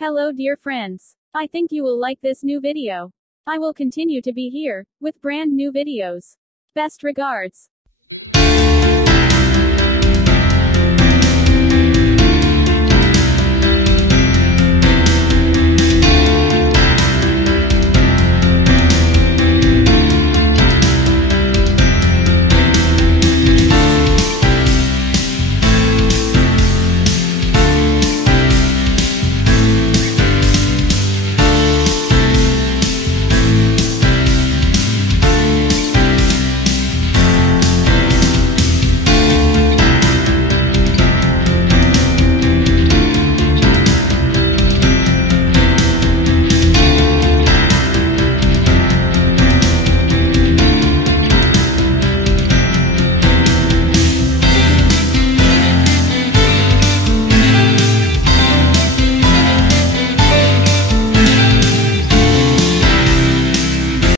Hello dear friends. I think you will like this new video. I will continue to be here, with brand new videos. Best regards.